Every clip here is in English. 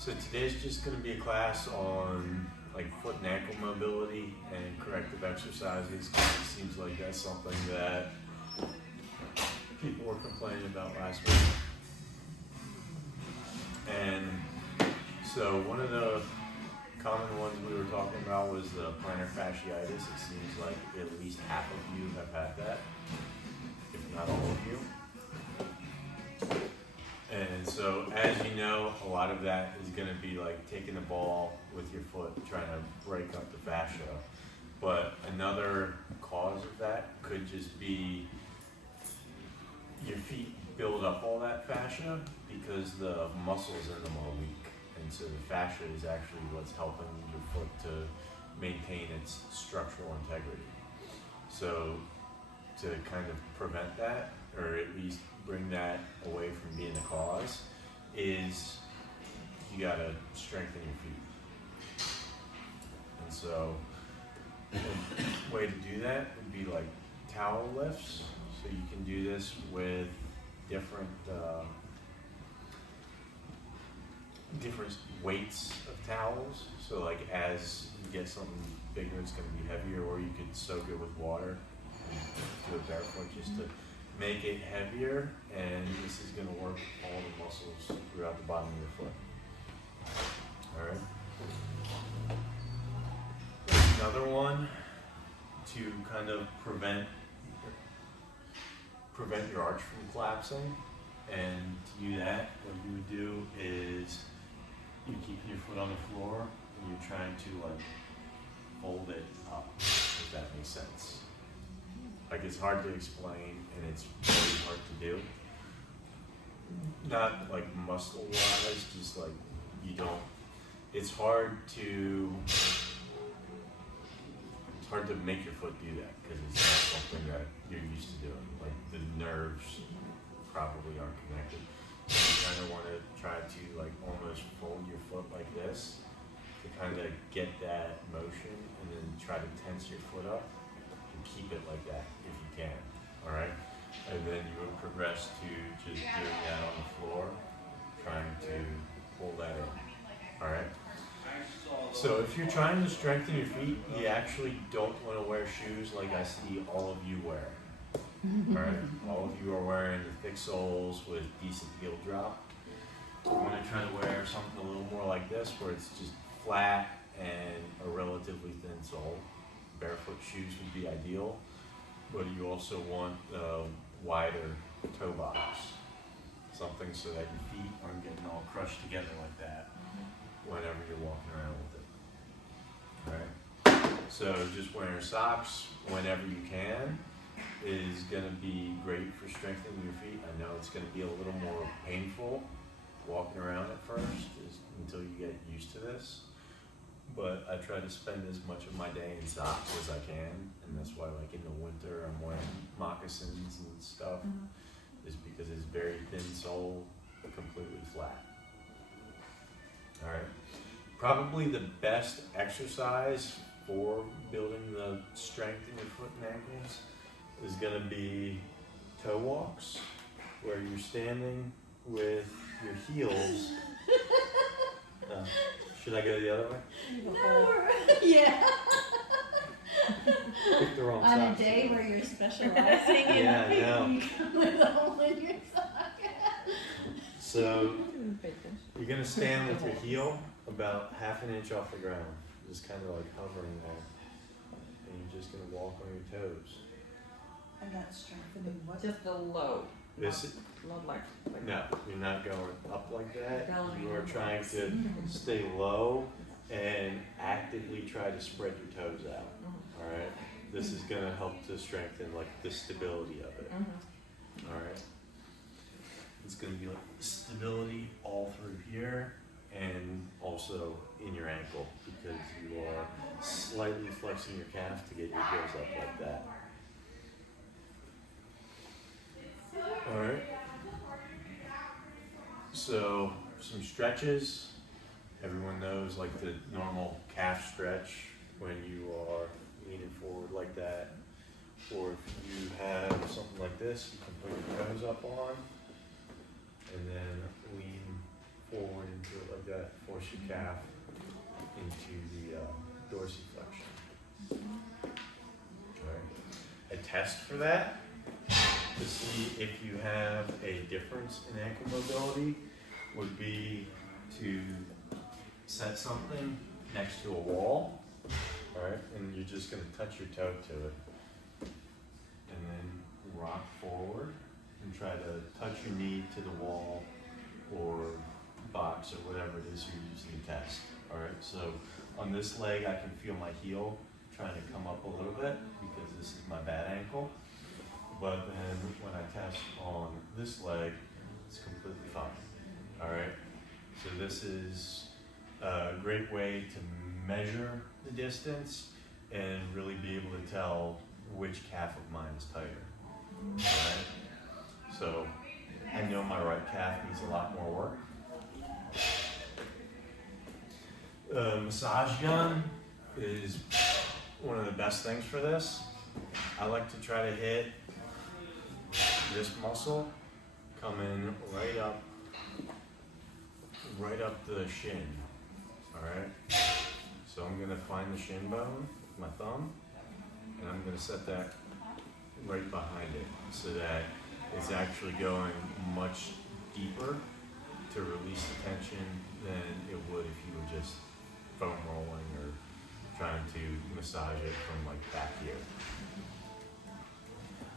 So today's just going to be a class on like foot and ankle mobility and corrective exercises, because it seems like that's something that people were complaining about last week. And so one of the common ones we were talking about was the plantar fasciitis. It seems like at least half of you have had that, if not all of you. And so, as you know, a lot of that is going to be like taking the ball with your foot, trying to break up the fascia. But another cause of that could just be your feet build up all that fascia because the muscles in them are weak. And so the fascia is actually what's helping your foot to maintain its structural integrity. So to kind of prevent that, or at least bring that away from being the cause, is you gotta strengthen your feet. And so the way to do that would be like towel lifts. So you can do this with different weights of towels. So like as you get something bigger, it's gonna be heavier, or you could soak it with water and do it barefoot just to make it heavier, and this is going to work all the muscles throughout the bottom of your foot. Alright. Another one to kind of prevent your arch from collapsing, and to do that, what you would do is you keep your foot on the floor and you're trying to like fold it up, if that makes sense. Like it's hard to explain and it's really hard to do. Not like muscle wise, just like it's hard to make your foot do that because it's not something that you're used to doing. Like the nerves probably aren't connected. So you kind of want to try to like almost fold your foot like this to kind of get that motion, and then try to tense your foot up. Keep it like that if you can, all right? And then you would progress to just doing that on the floor, trying to pull that in, all right? So if you're trying to strengthen your feet, you actually don't want to wear shoes like I see all of you wear, all right? All of you are wearing the thick soles with decent heel drop. You want to try to wear something a little more like this, where it's just flat and a relatively thin sole. Barefoot shoes would be ideal, but you also want a wider toe box, something so that your feet aren't getting all crushed together like that whenever you're walking around with it. All right. So just wearing socks whenever you can is going to be great for strengthening your feet. I know it's going to be a little more painful walking around at first, until you get used to this. But I try to spend as much of my day in socks as I can, and that's why like in the winter I'm wearing moccasins and stuff, is because it's very thin sole, completely flat. Alright. Probably the best exercise for building the strength in your foot and ankles is going to be toe walks, where you're standing with your heels. Should I go the other way? No. Yeah. Pick the wrong On a socks. day where you're specializing in Yeah, I know. you come with a hole in your sock. So you're gonna stand with your heel about half an inch off the ground, just kind of like hovering there, and you're just gonna walk on your toes. I'm not strengthening what? Just the low. This Not like no, you're not going up like that. Down. You are trying to stay low and actively try to spread your toes out. All right. This is gonna help to strengthen like the stability of it. All right. It's going to be like stability all through here and also in your ankle, because you are slightly flexing your calf to get your heels up like that. All right. So some stretches. Everyone knows like the normal calf stretch when you are leaning forward like that. Or if you have something like this, you can put your toes up on and then lean forward into it like that, force your calf into the dorsiflexion. Alright. A test for that, to see if you have a difference in ankle mobility, would be to set something next to a wall, alright, and you're just gonna touch your toe to it. And then rock forward and try to touch your knee to the wall or box or whatever it is you're using to test. Alright, so on this leg I can feel my heel trying to come up a little bit because this is my bad ankle. But then when I test on this leg, it's completely fine. Alright, so this is a great way to measure the distance and really be able to tell which calf of mine is tighter. Alright, so I know my right calf needs a lot more work. Massage gun is one of the best things for this. I like to try to hit this muscle coming right up the shin. Alright? So I'm gonna find the shin bone with my thumb and I'm gonna set that right behind it so that it's actually going much deeper to release the tension than it would if you were just foam rolling or trying to massage it from like back here.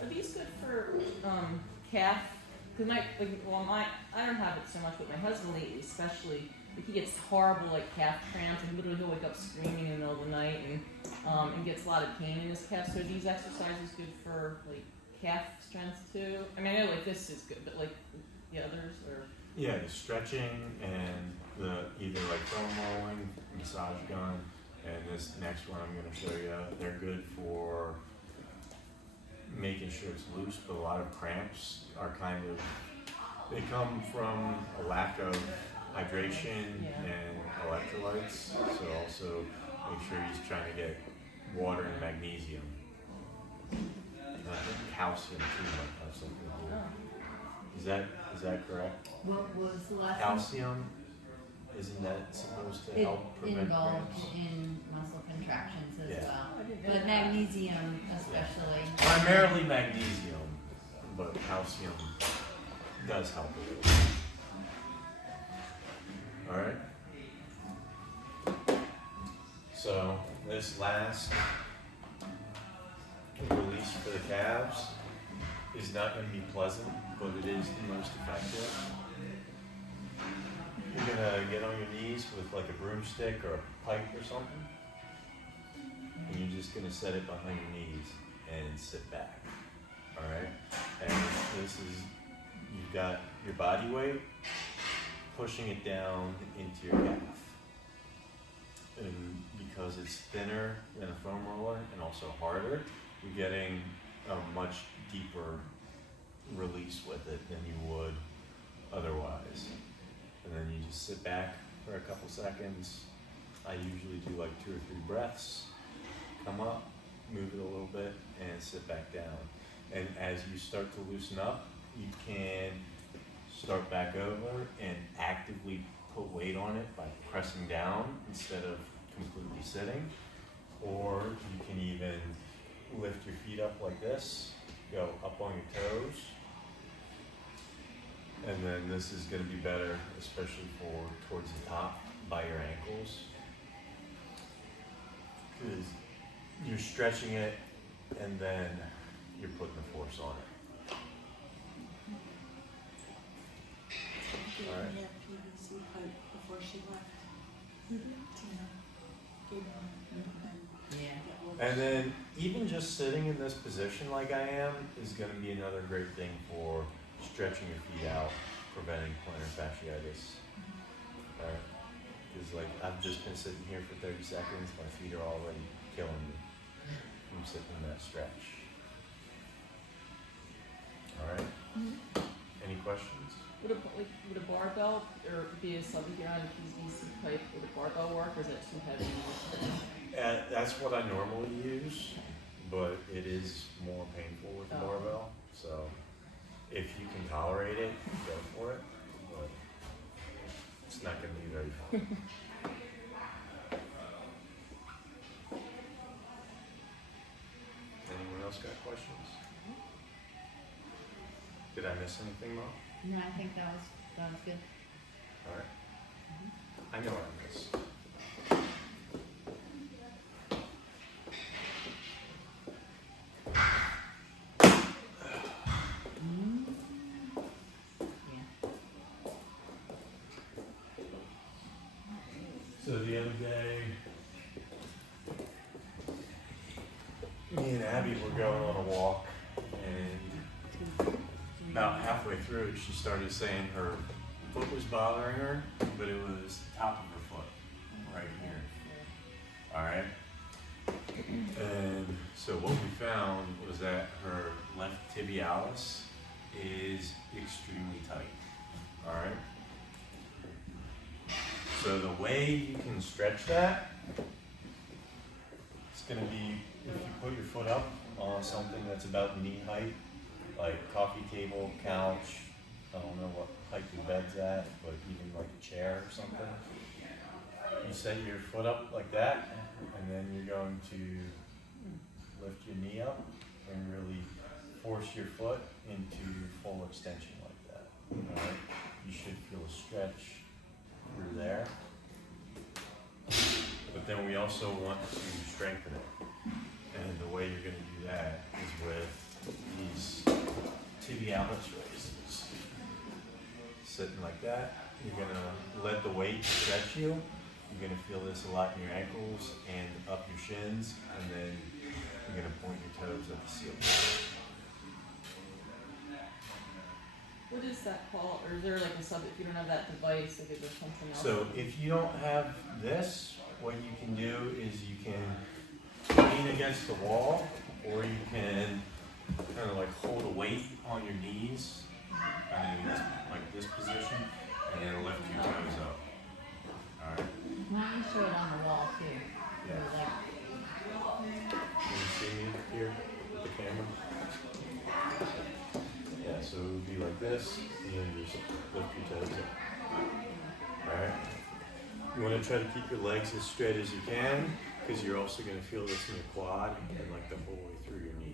Are these good for calf? Because I don't have it so much, but my husband lately, especially, like he gets horrible like calf cramps, and literally he'll wake up screaming in the middle of the night, and gets a lot of pain in his calf. So are these exercises good for like calf strength too? I mean, I know like this is good, but like the others are. Yeah, the stretching and the either like foam rolling, massage gun, and this next one I'm going to show you, they're good for making sure it's loose, but a lot of cramps are they come from a lack of hydration and electrolytes, so also make sure he's trying to get water and magnesium. And I think calcium too might have something to do. Is that correct? What was the last one? Calcium, isn't that supposed to help prevent Involved cramps? in muscle contractions as Yeah. well. I didn't know But that. magnesium especially. Primarily magnesium, but calcium does help a little. Alright? So, this last release for the calves is not going to be pleasant, but it is the most effective. You're going to get on your knees with like a broomstick or a pipe or something, and you're just going to set it behind your knees and sit back. Alright? And this is, you've got your body weight pushing it down into your calf. And because it's thinner than a foam roller and also harder, you're getting a much deeper release with it than you would otherwise. And then you just sit back for a couple seconds. I usually do like 2 or 3 breaths, come up, move it a little bit, and sit back down. And as you start to loosen up, you can start back over and actively put weight on it by pressing down instead of completely sitting. Or you can even lift your feet up like this, go up on your toes. And then this is going to be better, especially for towards the top by your ankles. Because you're stretching it and then you're putting the force on it. Gave Alright. me a PVC pipe before she left. Tina gave me Yeah. And then even just sitting in this position like I am is going to be another great thing for stretching your feet out, preventing plantar fasciitis. Alright? Because like I've just been sitting here for 30 seconds, my feet are already killing me from sitting in that stretch. Alright? Any questions? Would a barbell or be a substitute on a PVC pipe? Would a barbell work, or is that too heavy? That's what I normally use, but it is more painful with the Oh. barbell. So if you can tolerate it, go for it. But it's not going to be very fun. Anyone else got questions? Did I miss anything, Mom? No, I think that was good. All right. I know what I missed. Yeah. So the other day, me and Abby were going on a walk, and about halfway through, she started saying her foot was bothering her, but it was the top of her foot, right here. All right. And so what we found was that her left tibialis is extremely tight. All right. So the way you can stretch that, it's gonna be if you put your foot up on something that's about knee height, like coffee table, couch, I don't know what height your bed's at, but even like a chair or something. You set your foot up like that, and then you're going to lift your knee up and really force your foot into full extension like that. All right? You should feel a stretch through there. But then we also want to strengthen it. And the way you're going to do that is with these tibialis raises. Sitting like that, you're going to let the weight stretch you. You're going to feel this a lot in your ankles and up your shins, and then you're going to point your toes at the ceiling. What is that called? Or is there like a sub if you don't have that device, like is there something else? So if you don't have this, what you can do is you can lean against the wall, or you can kind of like hold a weight on your knees, and in this, like this position, and then lift your toes up. All right. Why don't you show it on the wall too? Yeah. Or like, Can you see me here with the camera? Yeah, so it would be like this, and then just lift your toes up. Alright? You want to try to keep your legs as straight as you can, because you're also going to feel this in your quad and like the whole way through your knee.